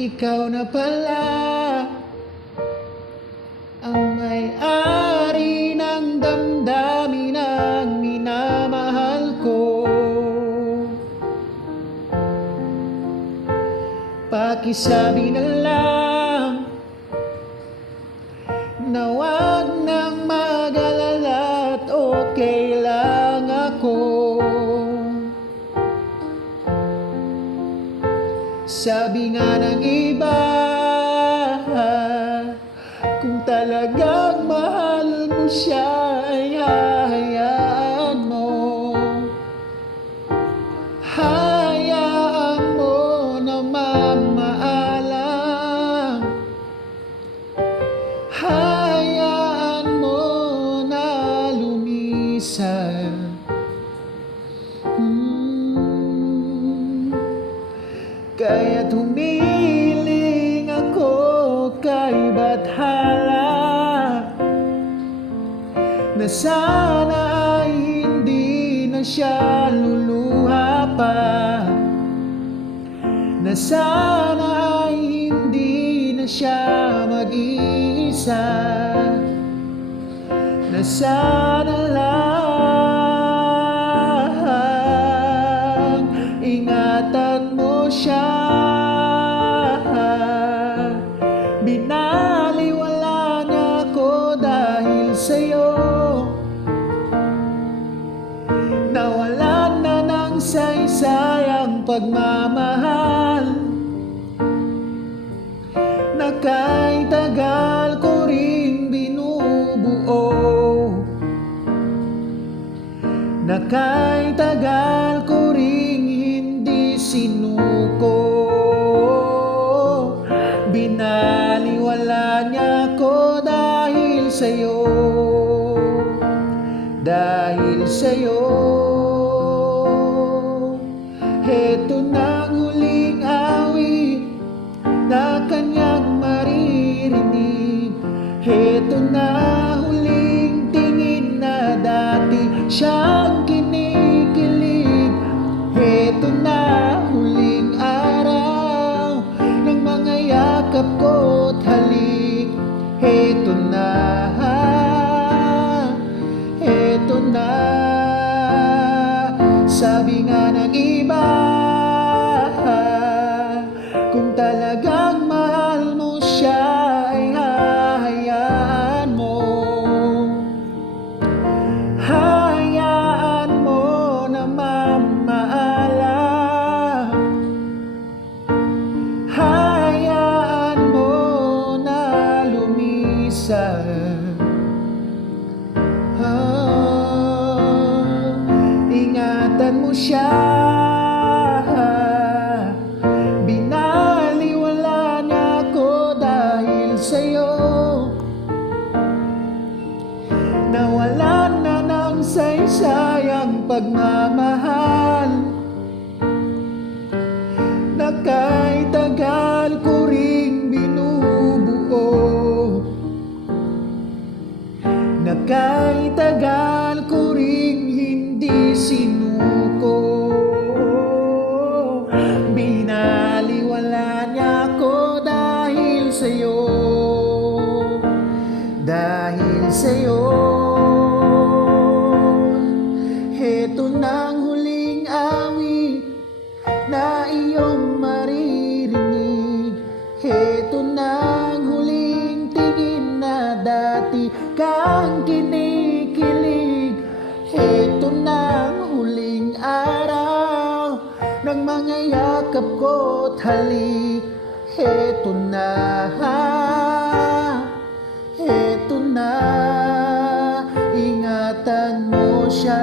ikaw na pala ang may-ari ng damdamin ng minamahal ko. Pakisabi na lang na wag nang mag-alala at okay lang ako. Sabi nga ng iba, kung talagang mahal mo siya ay hayaan mo. Hayaan mo na mamaalam. Hayaan mo na lumisan. Kaya't humiling ako kay Bathala na sana ay hindi na siya luluha pa, na sana ay hindi na siya mag-iisa, na sana lang ingatan mo siya. Binaliwala niya ako dahil sa'yo, nawalan na ng saysayang pagmamahal na kay tagal ko ring binubuo, na kay tagal ko ring hindi sinuko. Binaliwala niya ko dahil sa'yo, dahil sa'yo. Heto na ang huling awit na kanyang maririnig. Heto na huling tingin na dati siyang kinikilig. Heto na huling araw ng mga yakap ko't halik. Heto na, heto na. Sabi nga ng iba, kung talagang mahal mo siya ay hahayaan mo. Hayaan mo na mamaalam. Hayaan mo na lumisan. Ingatan mo siya. Binaliwala niya ako dahil sa'yo, nawalan na ng saysayang pagmamahal na kay tagal ko ring binubuo, na kay tagal ko ring hindi sinuko. Binaliwala niya ako dahil sa'yo, dahil sa'yo. Heto na ang huling awit na iyong maririnig. Heto na ang huling tingin na dati kang kinikilig. Heto na ang huling araw ng mga yakap ko't halik. Heto na, heto na, ingatan mo siya.